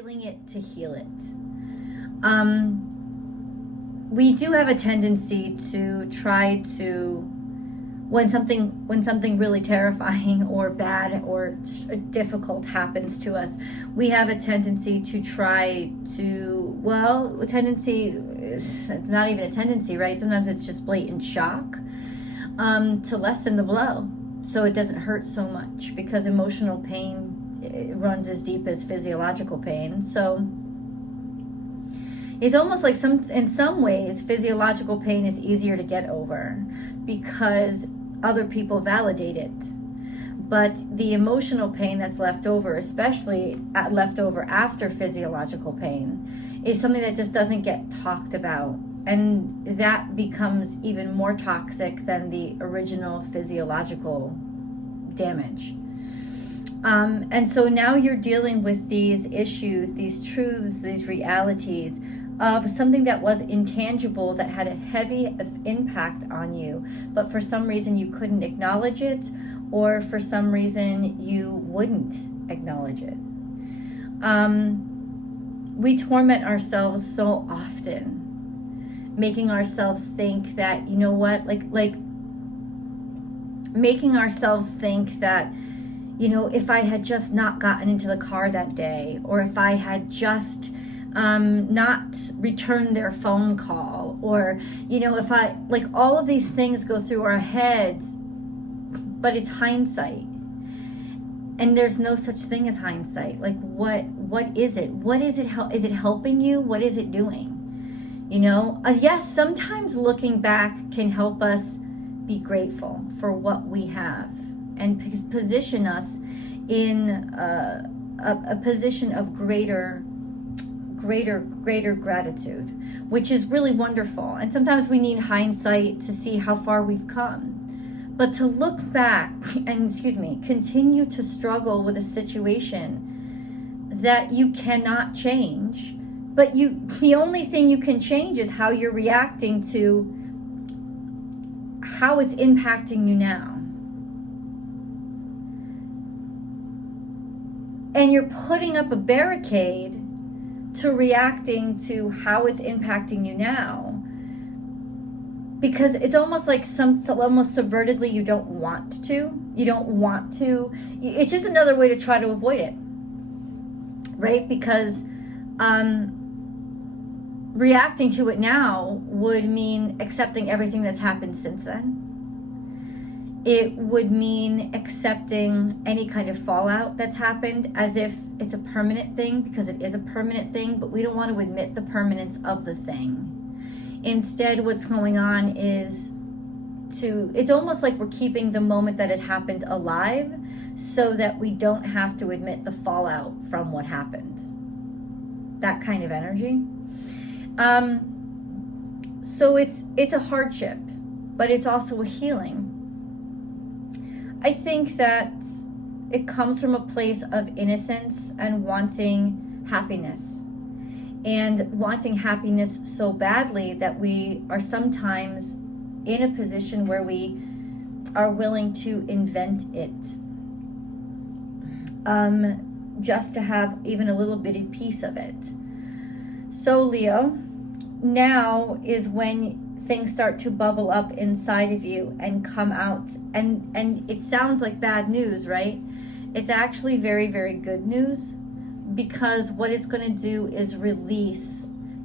feeling it to heal it. We do have a tendency to try to, when something really terrifying or bad or difficult happens to us, we have a tendency to try to, well, a tendency, not even a tendency, right? Sometimes it's just blatant shock, to lessen the blow so it doesn't hurt so much, because emotional pain, it runs as deep as physiological pain. So it's almost like in some ways, physiological pain is easier to get over because other people validate it. But the emotional pain that's left over, especially left over after physiological pain, is something that just doesn't get talked about. And that becomes even more toxic than the original physiological damage. And so now you're dealing with these issues, these truths, these realities of something that was intangible, that had a heavy impact on you, but for some reason you couldn't acknowledge it, or for some reason you wouldn't acknowledge it. We torment ourselves so often, making ourselves think that, you know what, like making ourselves think that, you know, if I had just not gotten into the car that day, or if I had just not returned their phone call, or, you know, if I, like, all of these things go through our heads, but it's hindsight. And there's no such thing as hindsight. Like, what is it? What is it? Is it helping you? What is it doing? You know, yes, sometimes looking back can help us be grateful for what we have and position us in a position of greater gratitude, which is really wonderful. And sometimes we need hindsight to see how far we've come. But to look back and, continue to struggle with a situation that you cannot change, but the only thing you can change is how you're reacting to how it's impacting you now. And you're putting up a barricade to reacting to how it's impacting you now, because it's almost like almost subvertedly you don't want to. It's just another way to try to avoid it, right? Because reacting to it now would mean accepting everything that's happened since then. It would mean accepting any kind of fallout that's happened as if it's a permanent thing, because it is a permanent thing, but we don't want to admit the permanence of the thing. Instead, what's going on is it's almost like we're keeping the moment that it happened alive so that we don't have to admit the fallout from what happened. That kind of energy. So it's a hardship, but it's also a healing. I think that it comes from a place of innocence and wanting happiness. And wanting happiness so badly that we are sometimes in a position where we are willing to invent it. Just to have even a little bitty piece of it. So Leo, now is when things start to bubble up inside of you and come out. And it sounds like bad news, right? It's actually very, very good news, because what it's going to do is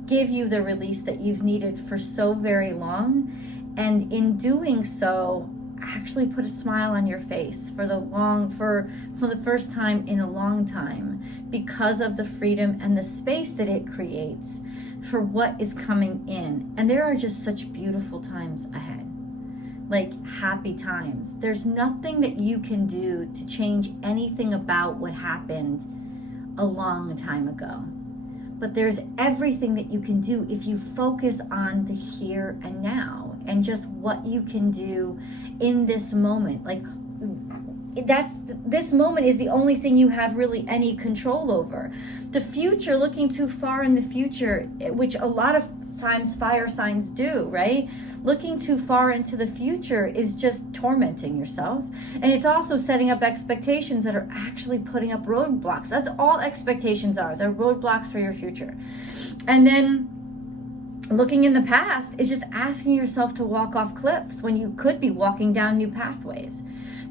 give you the release that you've needed for so very long. And in doing so, actually put a smile on your face for the first time in a long time, because of the freedom and the space that it creates for what is coming in. And there are just such beautiful times ahead, like happy times. There's nothing that you can do to change anything about what happened a long time ago, but there's everything that you can do if you focus on the here and now and just what you can do in this moment. Like, this moment is the only thing you have really any control over. The future, looking too far in the future, which a lot of times fire signs do, right? Looking too far into the future is just tormenting yourself. And it's also setting up expectations that are actually putting up roadblocks. That's all expectations are. They're roadblocks for your future. And then looking in the past is just asking yourself to walk off cliffs when you could be walking down new pathways,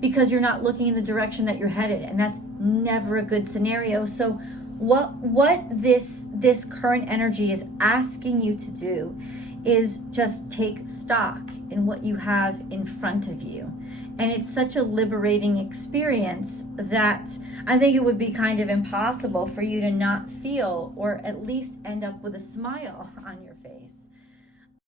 because you're not looking in the direction that you're headed, and that's never a good scenario. So what this current energy is asking you to do is just take stock in what you have in front of you. And it's such a liberating experience that I think it would be kind of impossible for you to not feel, or at least end up with a smile on your